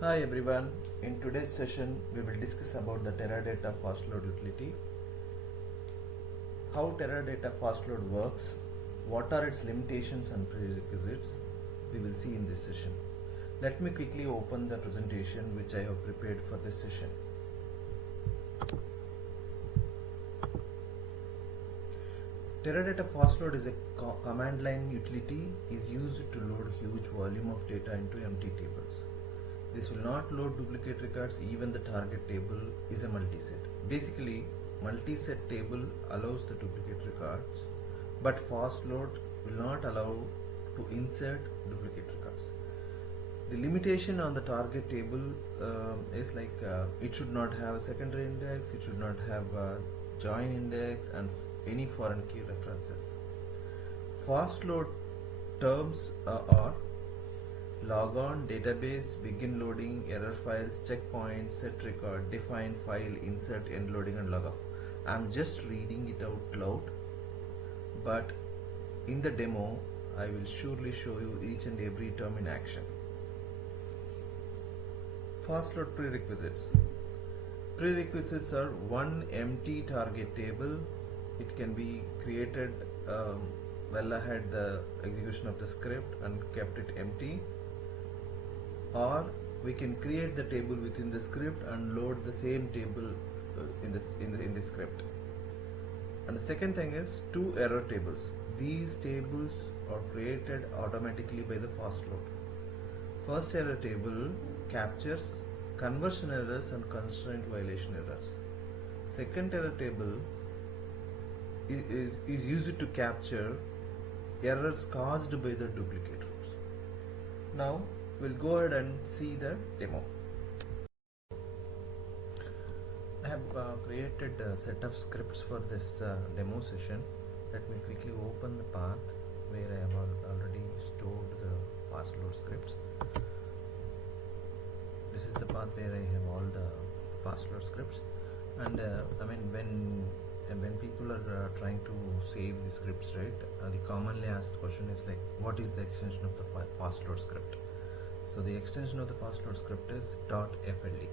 Hi everyone, in today's session we will discuss about the Teradata fastload utility, how Teradata fastload works, what are its limitations and prerequisites, we will see in this session. Let me quickly open the presentation which I have prepared for this session. Teradata fastload is a command line utility is used to load huge volume of data into empty tables. This will not load duplicate records, even the target table is a multi-set. Basically, multi-set table allows the duplicate records, but fastload will not allow to insert duplicate records. The limitation on the target table is like it should not have a secondary index, it should not have a join index and any foreign key references. Fastload terms are logon, database, begin loading, error files, checkpoint, set record, define file, insert, end loading and log off. I'm just reading it out loud, but in the demo I will surely show you each and every term in action. Fastload prerequisites. Prerequisites are one empty target table. It can be created well ahead the execution of the script and kept it empty, or we can create the table within the script and load the same table in the script. And the second thing is two error tables. These tables are created automatically by the fastload. First error table captures conversion errors and constraint violation errors. Second error table is used to capture errors caused by the duplicate rows. Now we'll go ahead and see the demo. I have created a set of scripts for this demo session. Let me quickly open the path where I have already stored the fastload scripts. This is the path where I have all the fastload scripts, and when people are trying to save the scripts, right, the commonly asked question is like, what is the extension of the fastload script? So the extension of the fastload script is .fld.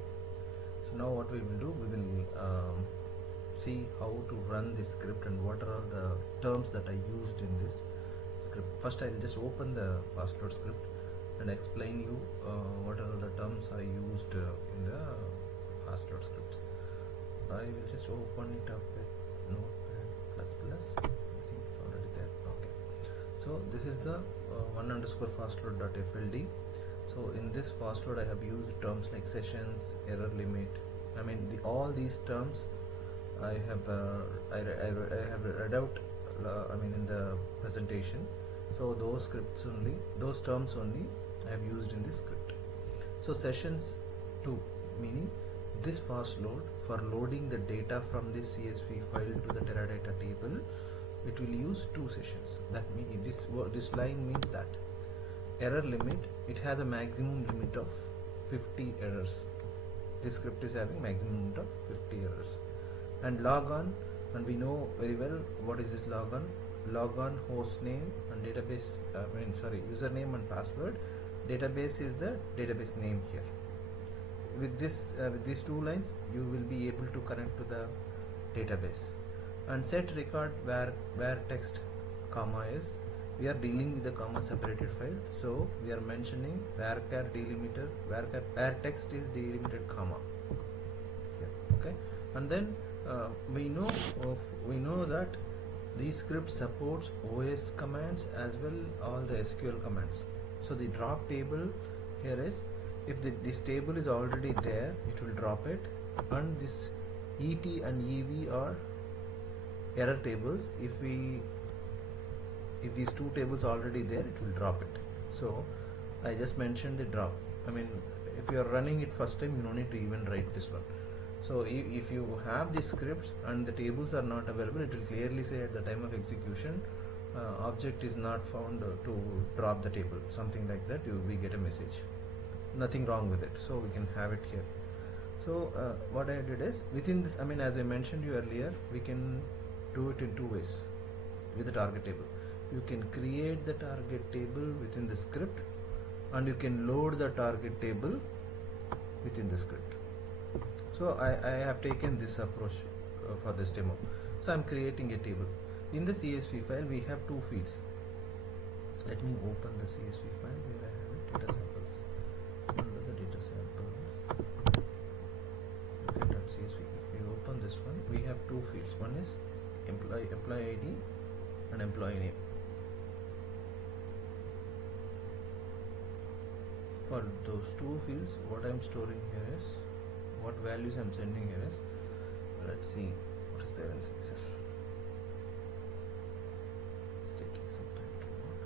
So now what we will do, we will see how to run this script and what are the terms that are used in this script. First I will just open the fastload script and explain you what are the terms are used in the fastload scripts. I will just open it up with Notepad++. I think it's already there. Okay. So this is the one_fastload.fld. So in this fastload I have used terms like sessions, error limit. All these terms I have read out in the presentation. So those terms only I have used in this script. So sessions 2, meaning this fastload for loading the data from this CSV file to the Teradata table, it will use 2 sessions. That means this line means that error limit, it has a maximum limit of 50 errors. This script is having maximum limit of 50 errors. And logon, and we know very well what is this logon. Logon host name and database, username and password. Database is the database name here. With these 2 lines, you will be able to connect to the database. And set record where text comma is, we are dealing with the comma separated file, so we are mentioning varchar delimiter, where text is delimited comma here. Okay, and then we know that these scripts supports OS commands as well all the SQL commands. So the drop table here is, if this table is already there, it will drop it, and this ET and EV are error tables. If these 2 tables already there, it will drop it. So I just mentioned the drop. If you are running it first time, you don't need to even write this one. So if you have these scripts and the tables are not available, it will clearly say at the time of execution, object is not found to drop the table, something like that. We get a message. Nothing wrong with it, so we can have it here. So what I did is, within this, as I mentioned you earlier, we can do it in 2 ways with the target table. You can create the target table within the script, and you can load the target table within the script. So I have taken this approach for this demo. So I'm creating a table. In the CSV file we have two fields. Let me open the CSV file where I have it, data samples. Under the data samples, CSV. If we open this one, we have two fields. One is employee ID and employee name. For those two fields, what I'm storing here is, what values I'm sending here is, let's see what is there in CSV. It's taking some time to load.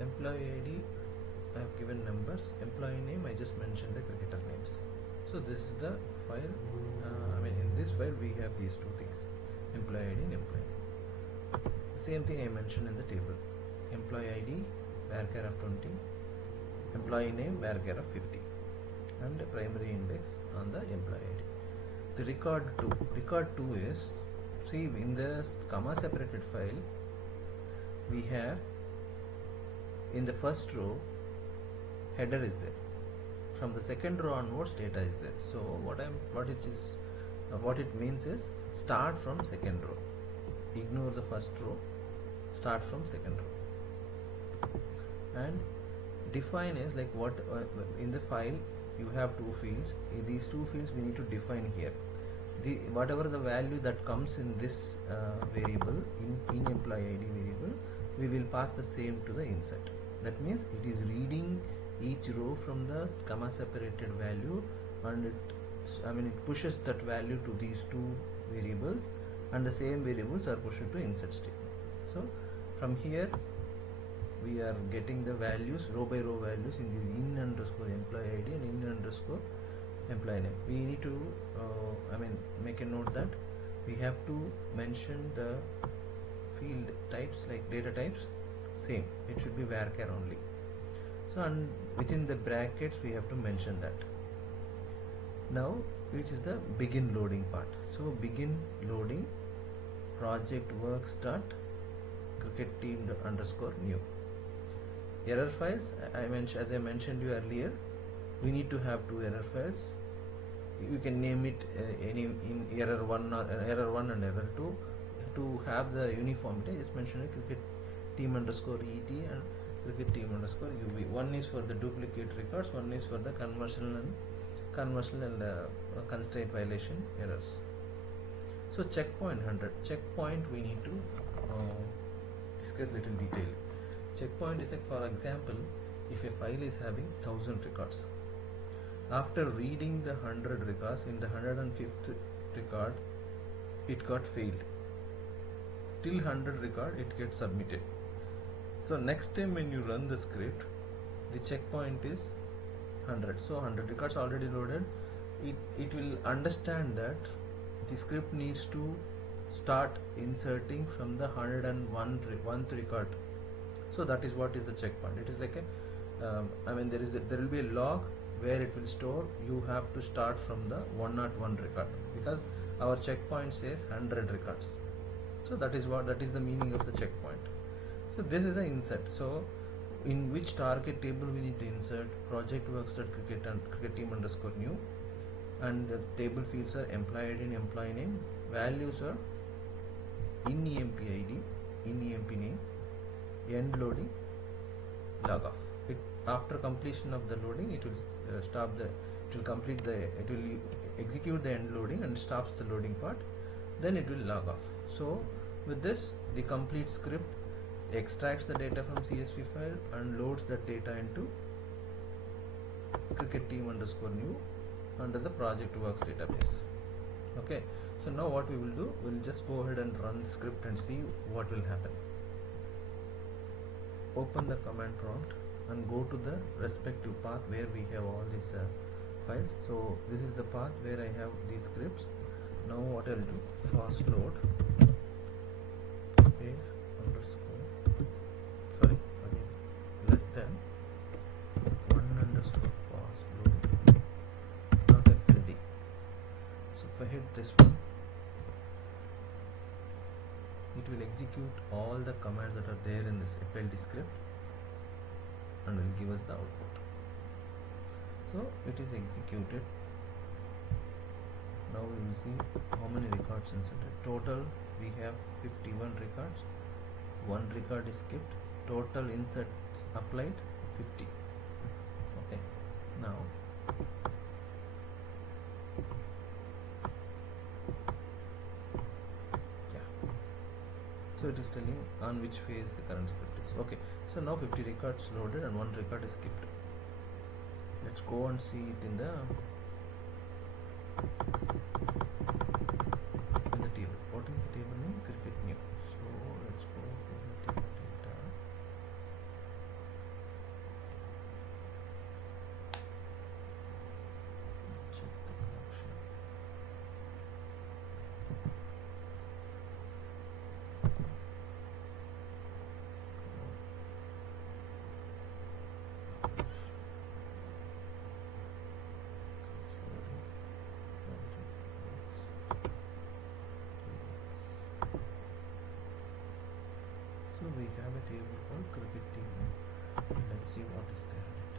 Employee ID, I have given numbers. Employee name, I just mentioned the cricketer names. So this is the file. In this file we have these two things: employee ID and employee name. Same thing I mentioned in the table: employee ID varchar of 20, employee name varchar of 50, and the primary index on the employee ID. The record 2 is, see, in the comma separated file we have, in the first row header is there. From the second row onwards data is there. So what it means is, start from second row, ignore the first row, start from second row. And define is like what in the file you have two fields. In these two fields we need to define here. Whatever the value that comes in this variable, in employee ID variable, we will pass the same to the insert. That means it is reading each row from the comma separated value, and it pushes that value to these two variables, and the same variables are pushed to insert statement. So from here we are getting the values, row by row values, in this in underscore employee ID and in underscore employee name. We need to make a note that we have to mention the field types, like data types, same, it should be varchar only. So, and within the brackets we have to mention that. Now which is the begin loading part. So begin loading project work start cricket team underscore new. Error files, as I mentioned you earlier, we need to have two error files. You can name it any in error 1 or error 1 and error 2 to have the uniformity. I just mentioned cricket team underscore ET and cricket team underscore UV. One is for the duplicate records, one is for the conversion and constraint violation errors. So checkpoint 100. Checkpoint we need to discuss little detail. Checkpoint is like, for example, if a file is having 1000 records, after reading the 100 records, in the 105th record it got failed. Till 100 record it gets submitted. So next time when you run the script, the checkpoint is 100. So 100 records already loaded. It will understand that the script needs to start inserting from the 101th record. So that is what is the checkpoint. It is like there will be a log where it will store, you have to start from the 101 record, because our checkpoint says 100 records. So that is the meaning of the checkpoint. So this is an insert. So in which target table we need to insert project works cricket and cricket team underscore new, and the table fields are employee ID and employee name. Values are in EMP ID, in EMP name, end loading, log off. After completion of the loading, it will it will execute the end loading and stops the loading part, then it will log off. So with this, the complete script extracts the data from CSV file and loads that data into cricket team underscore new under the project works database. Okay, so now what we will do, we'll just go ahead and run the script and see what will happen. Open the command prompt and go to the respective path where we have all these files. So this is the path where I have these scripts. Now what I'll do, fast load space underscore, sorry, again, less than one underscore fast load, not FLD. So if I hit this one, it will execute all the commands that are there in this FLD script and will give us the output. So it is executed. Now we will see how many records inserted. Total we have 51 records. One record is skipped. Total inserts applied 50. Okay. Now yeah. So it is telling on which phase the current script is. Okay. So now 50 records loaded and one record is skipped. Let's go and see it in the table. What is the table name? Cricket new. So let's go to the table data. Check the connection. So we have a table called cricket table. Let's see what is there in it.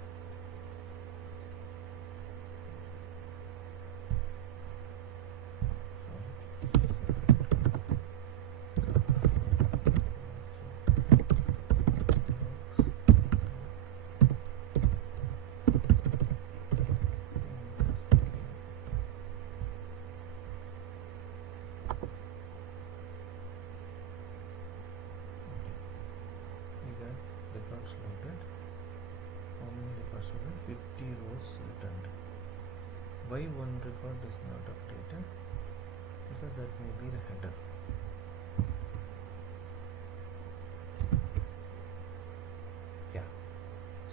Records loaded. How many records loaded? 50 rows returned. Why one record is not updated? Because that may be the header. Yeah.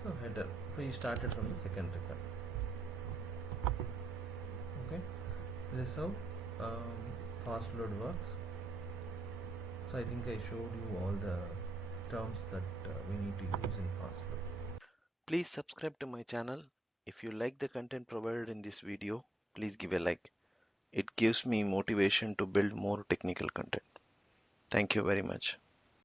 So header. So you started from the second record. Okay. This is how fast load works. So I think I showed you all the terms that we need to use in fast load. Please subscribe to my channel. If you like the content provided in this video, please give a like. It gives me motivation to build more technical content. Thank you very much.